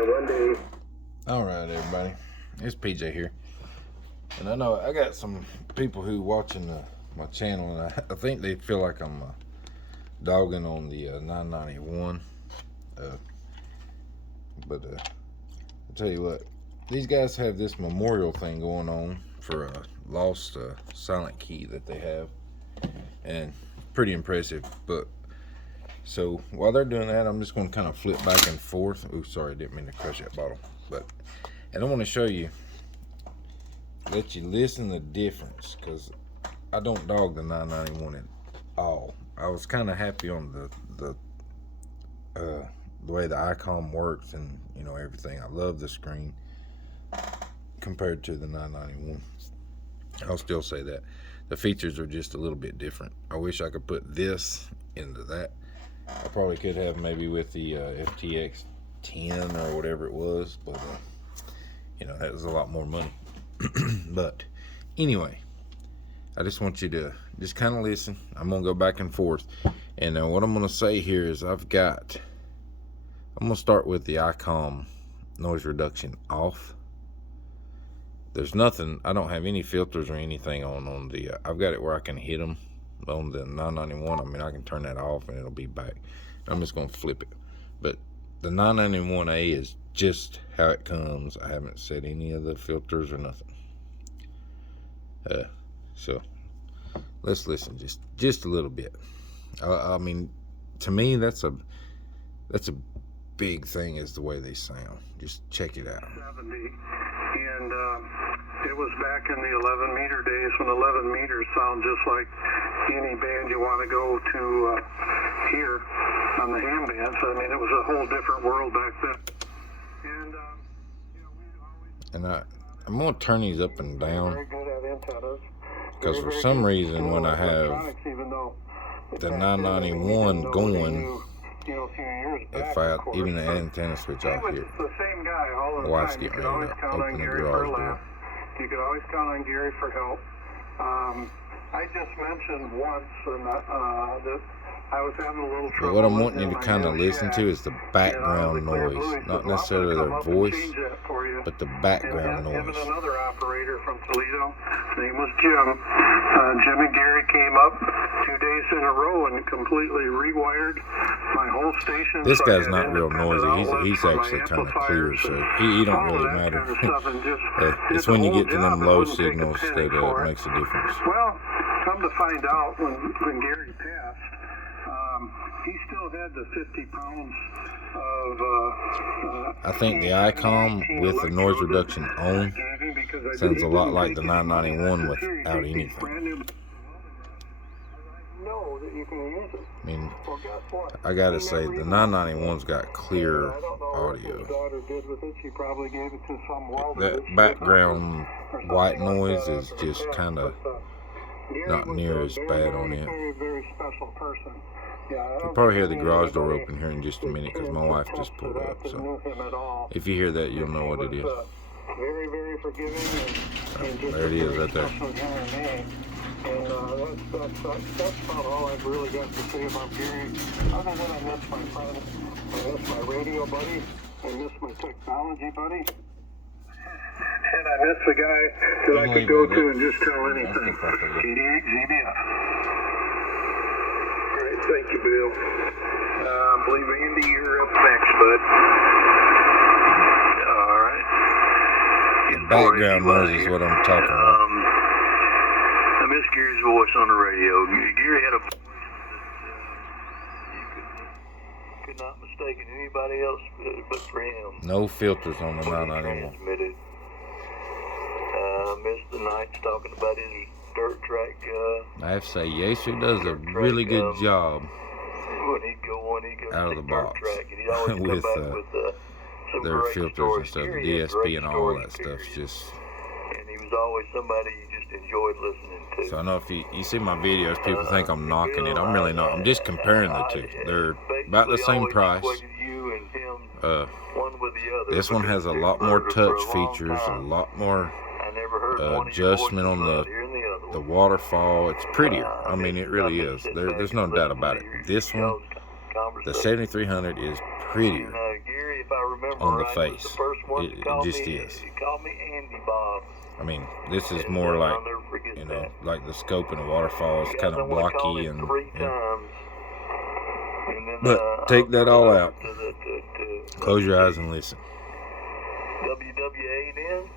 one day. All right, everybody. It's PJ here. And I know I got some people who watching my channel, and I think they feel like I'm dogging on the 991. But I'll tell you what, these guys have this memorial thing going on for a lost silent key that they have, and pretty impressive. But so while they're doing that, I'm just going to kind of flip back and forth. Oh, sorry, I didn't mean to crush that bottle. And I want to show you, let you listen to the difference, because I don't dog the 991 at all. I was kind of happy on the way the Icom works and everything. I love the screen compared to the 991. I'll still say that the features are just a little bit different. I wish I could put this into that. I probably could have, maybe with the FTX 10 or whatever it was, but that was a lot more money. But anyway, I just want you to just kind of listen. I'm gonna go back and forth, and what I'm gonna say here is I'm gonna start with the Icom noise reduction off. There's nothing, I don't have any filters or anything on the I've got it where I can hit them on the 991. I mean, I can turn that off and it'll be back. I'm just gonna flip it. But the 991A is just how it comes. I haven't set any of the filters or nothing. So let's listen just a little bit. I mean, to me, that's a big thing, is the way they sound. Just check it out. 70, and it was back in the 11 meter days when 11 meters sound just like any band you want to go to hear on the ham bands. I mean, it was a whole different world back then. And I'm going to turn these up and down, very good at antennas, because for some reason when I have the 991 going, if I even the antenna switch off here, my wife's getting ready to open the garage door. You could always count on Gary for help. I just mentioned once that I was having a little trouble. But what I'm wanting you to kind of listen to is the background noise, not necessarily their voice, but the background noise. Another operator from Toledo, his name was Jim. Jim and Gary came up 2 days in a row and completely rewired my whole station. This guy's not real noisy. He's actually kind of clear, so he don't really matter. It's when you get to them low signals that makes a difference. Well, come to find out, when Gary passed, he still had the 50 pounds of I think the Icom with the noise reduction on sounds a lot like the 991 without anything. I mean, I gotta say, the 991's got clear audio. That background white noise is just kind of not near as bad on it. You'll probably hear the garage door open here in just a minute, because my wife just pulled up. So if you hear that, you'll know what it is. Very, very forgiving. There it is, right there. And that's about all I've really got to say about Gary. Other than I miss my friend, I miss my radio buddy, I miss my technology buddy, and I miss the guy that I could go to and just tell anything. GDF. All right, thank you, Bill. I believe Andy, you're up next, bud. All right. The background noise is what I'm talking about. I miss Gary's voice on the radio. Gary had a voice that you could not mistake anybody else but for him. No filters on the 991. Missed the nights talking about his dirt track. I have to say, Yaesu does a really good job when he'd go out of the box with their filters and stuff, the DSP and all that stuff. Just, and he was always somebody you just enjoyed listening to. So I know if you see my videos, people think I'm knocking it. I'm really not. I'm just comparing the two. They're about the same price. This one has a lot more touch features, a lot more adjustment on the waterfall. It's prettier. I mean, it really is. There's no doubt about it. This one The 7300 is prettier Gary, if I remember on the right, face. was the first one It to call just me, is. He called me Andy Bob. I mean, this is more like, I'll never forget you know, that. like the scope in a waterfall is You guys kind of only called blocky him and. 3 Yeah. times. And then, But take that all out. To Close your eyes and listen. WW8N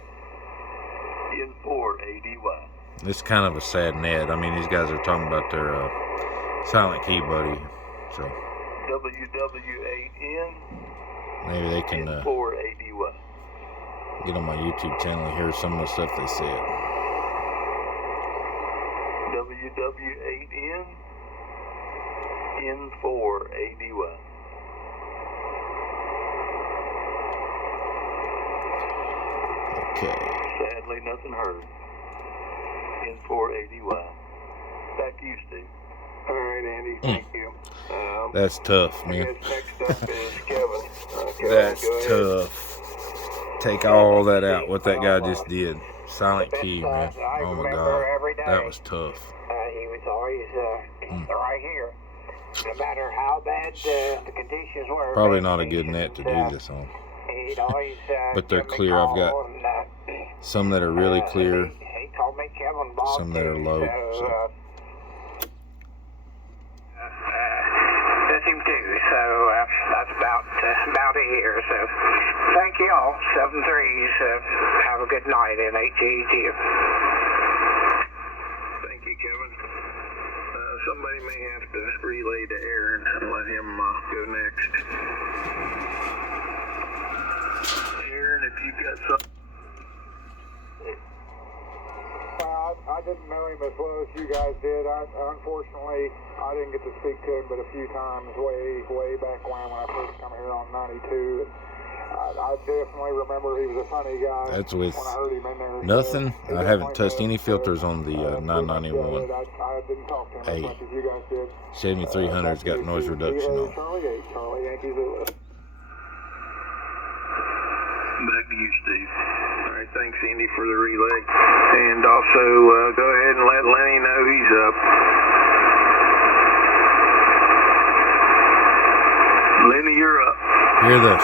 N4ADY. It's kind of a sad net. I mean, these guys are talking about their silent key buddy, so WW8N maybe they can N4ADY. get on my YouTube channel and hear some of the stuff they said. WW8N N4ADY. Okay. Sadly, nothing heard. N4ADY. Back to you, Steve. All right, Andy. Thank you. That's tough, I man. guess next up is Kevin. Kevin, That's go ahead. tough. Take all that out. What that guy just did. Silent key, man. Oh my God. That was tough. He was always right here. No matter how bad the conditions were. Probably not a good net to do this on. He'd always, But they're give me a clear. I've got call and, some that are really clear, he called me Kevin Bob. some that are low. So. Miss him too. So that's about it here. So thank you all. 7-3s. Have a good night in HEG. Thank you, Kevin. Somebody may have to relay to Aaron and let him go next. Aaron, if you've got something. Well, I didn't know him as well as you guys did. Unfortunately, I didn't get to speak to him but a few times way back when I first come here on 92. I definitely remember he was a funny guy. That's with when I heard him in there. nothing. He I haven't touched definitely any filters on the 991. I didn't talk to him as much as you guys did. 7300's got noise reduction on. Charlie Yankee Zulu. Back to you, Steve. All right, thanks, Andy, for the relay. And also, go ahead and let Lenny know he's up. Lenny, you're up. Hear the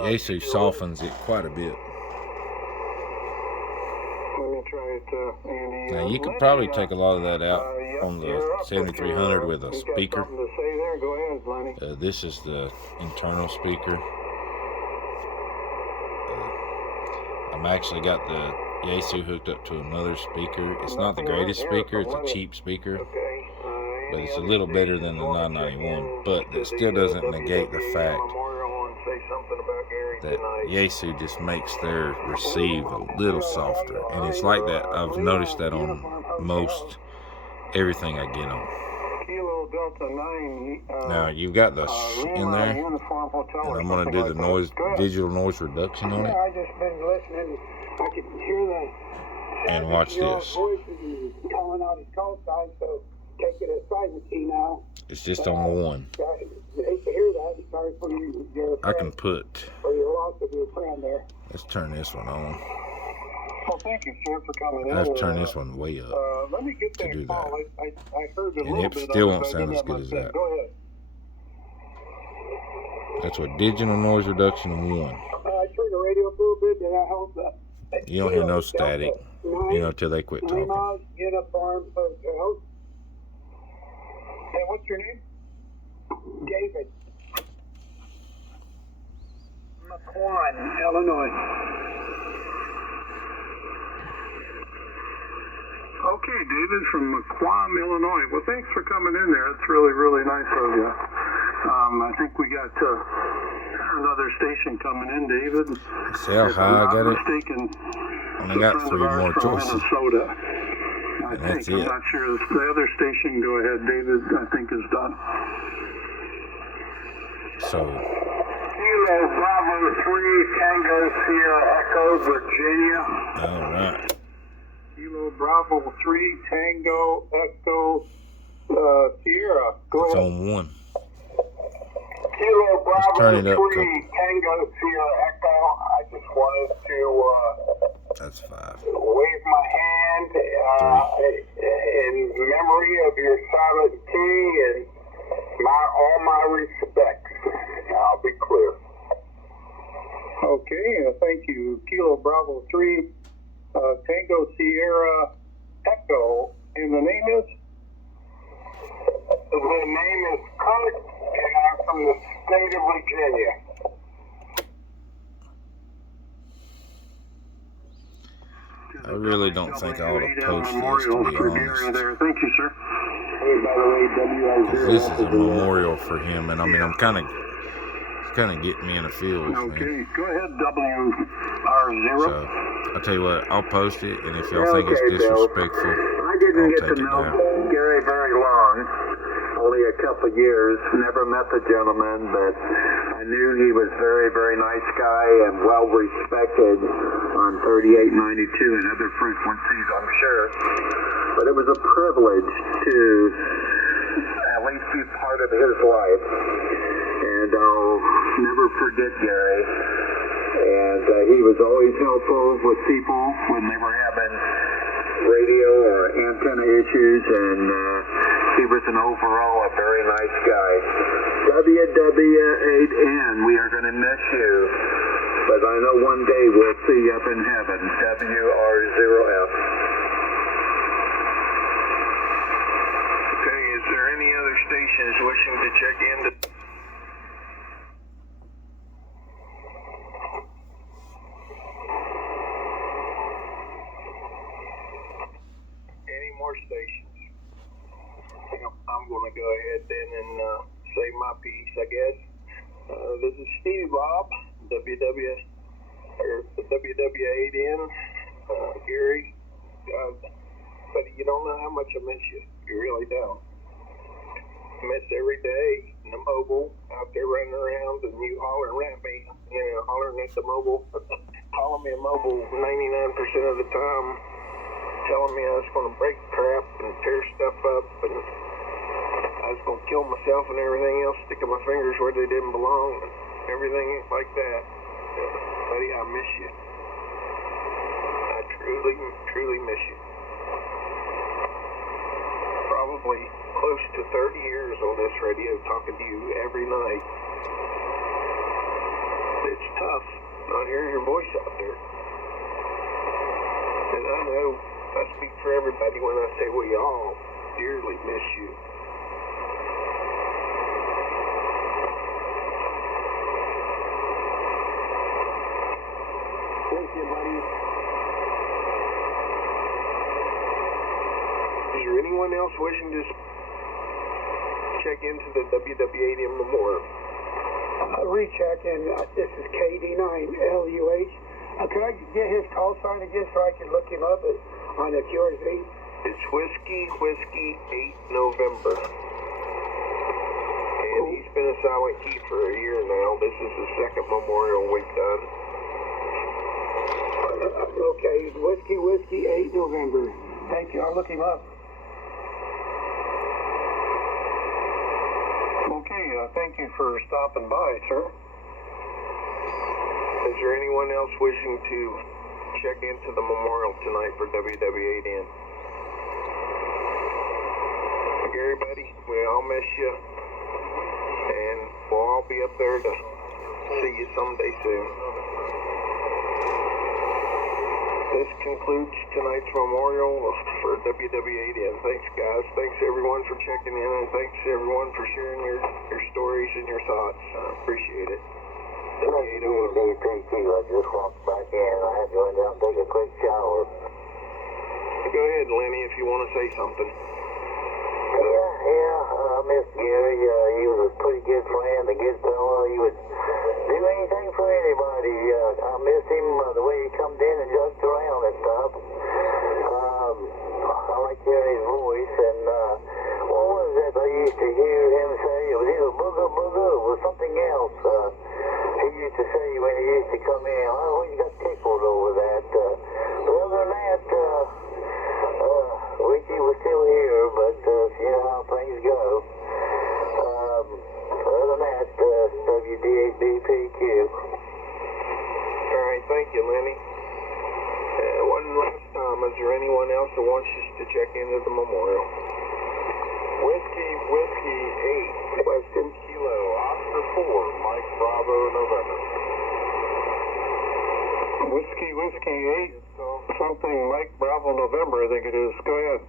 Yaesu softens it quite a bit. Let me try it, Andy. Now you could probably take a lot of that out on the 7300 with a speaker. Something to say there? Go ahead, Lenny. This is the internal speaker. I'm actually got the Yaesu hooked up to another speaker. It's not the greatest speaker, it's a cheap speaker, but it's a little better than the 991, but that still doesn't negate the fact that Yaesu just makes their receive a little softer, and it's like that. I've noticed that on most everything I get on. Kilo Delta 9. Now you've got the in there, and I'm going to do the noise, digital noise reduction on it, I just been listening. I could hear the and watch this. voices calling out his call sign, so take it as silent key now. It's just on the one. I hate to hear that. Sorry for your I can put. for your loss of your friend there. Let's turn this one on. Well, thank you, sir, for coming in. I have to turn this one way up. Let me get to that do call. that. I heard a And little it bit still of won't but I sound didn't as have good much as sense. that. Go ahead. That's what digital noise reduction 1. I turned the radio up a little bit, and I held that. You don't hear no static, you know, till they quit talking. Uniform Hotel. Hey, what's your name? David. McQuan, Illinois. Okay, David from McQuam, Illinois. Well, thanks for coming in there. It's really, really nice of you. I think we got another station coming in, David. See how high I got it? Mistaken, And I got 3 more choices. Minnesota. And that's I'm it. not sure. The other station, go ahead, David, I think is done. So, Kilo Bravo 3 Tango Sierra Echo, Virginia. alright. Kilo Bravo 3 Tango Echo Sierra. Go It's ahead. on 1. Kilo Bravo turn it 3 up, Tango Sierra Echo. I just wanted to That's 5. wave my hand memory of your silent T and all my respects. I'll be clear. Okay, thank you. Kilo Bravo 3, Tango Sierra Echo. And the name is? The name is Kurt, and I'm from the state of Virginia. I really don't think I ought to post this, to be honest. Thank you, sir. Hey, by the way, Because this is a memorial for him, and I mean, it's kind of getting me in the feels, man. Okay, go ahead, WR0. So, I'll tell you what, I'll post it, and if y'all think it's disrespectful, I didn't I'll get take to it know down. Gary very long, only a couple of years. Never met the gentleman, but I knew he was very, very nice guy and well respected on 3892 and other frequencies, I'm sure. But it was a privilege to at least be part of his life. And I'll never forget Gary. And he was always helpful with people when they were having radio or antenna issues, and he was an overall a very nice guy. WW8N, we are going to miss you, but I know one day we'll see you up in heaven. WR0F. Okay, is there any other stations wishing to check in? Any more stations? I'm going to go ahead then and say my piece, I guess. This is Stevie Bob, WW8N, Gary. But you don't know how much I miss you. You really don't. I miss every day in the mobile, out there running around, and you hollering at me, hollering at the mobile, calling me a mobile 99% of the time, telling me I was going to break crap and tear stuff up, and I was going to kill myself and everything else, sticking my fingers where they didn't belong, and everything like that. Buddy, I miss you. I truly, truly miss you. Probably close to 30 years on this radio, talking to you every night. It's tough not hearing your voice out there. And I know I speak for everybody when I say we all dearly miss you. Thank you, buddy. Is there anyone else wishing to check into the WW8M Memorial? Recheck, and this is KD9LUH. Could I get his call sign again so I can look him up on the QRZ? It's Whiskey 8 November. And he's been a silent key for a year now. This is the second memorial we've done. Okay, Whiskey 8 November. Thank you. I'll look him up. Okay, thank you for stopping by, sir. Is there anyone else wishing to check into the memorial tonight for WW8N? Gary, buddy, we all miss you. And we'll all be up there to see you someday soon. This concludes tonight's memorial for WW8N. Thanks, guys. Thanks, everyone, for checking in, and thanks, everyone, for sharing your stories and your thoughts. I appreciate it. WD8O. I just walked back in. I had to go down and take a quick shower. Go ahead, Lenny, if you want to say something. I miss Gary. He was a pretty good friend, a good fellow. He would do anything for anybody. I miss him, the way he come in and joked around and stuff. I like hearing his voice, and what was that I used to hear him say? It was either booger booger or something else. He used to say when he used to come in, I always got tickled over that. But other than that, Ricky was still here, but you know how things go. Other than that, WD8BPQ. All right, thank you, Lenny. One last time, is there anyone else that wants us to check into the memorial? Whiskey 8, Weston Kilo, Oscar 4, Mike Bravo, November. Whiskey 8, something Mike Bravo November, I think it is. Go ahead.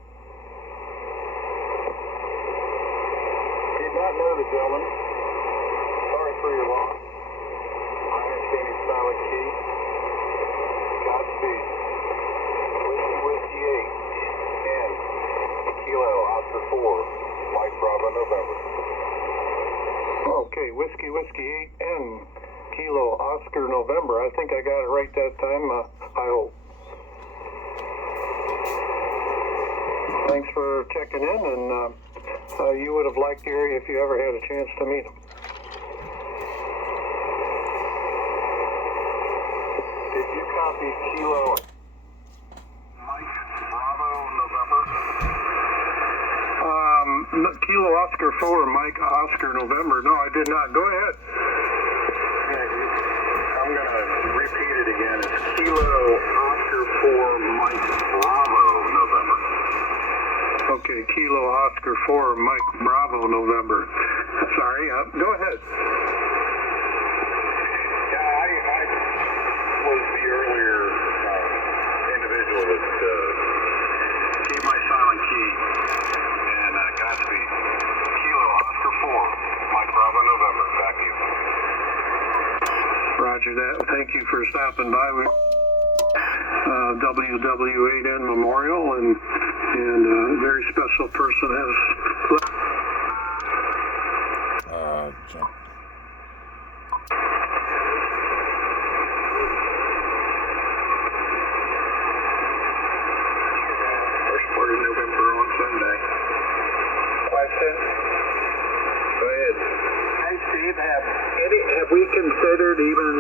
Did not know the gentleman. Sorry for your loss. I understand he's silent key. Godspeed. Whiskey 8, 10, Kilo, Oscar 4, Mike Bravo, November. Okay, Whiskey 8 and Kilo Oscar November. I think I got it right that time. I hope. Thanks for checking in, and you would have liked Gary if you ever had a chance to meet him. Did you copy Kilo Mike Bravo, November? Kilo Oscar 4, Mike Oscar November. No, I did not. Go ahead. I'm going to repeat it again. It's Kilo Oscar 4, Mike Bravo, November. Okay, Kilo Oscar 4, Mike Bravo November. Sorry, go ahead. Yeah, I was the earlier individual that gave my silent key. And Godspeed. Kilo Oscar 4, Mike Bravo, November. Back to you. Roger that. Thank you for stopping by. We WW8N Memorial, and a very special person has. Jump. First part of November on Sunday. Question? Go ahead. Hey Steve, have we considered even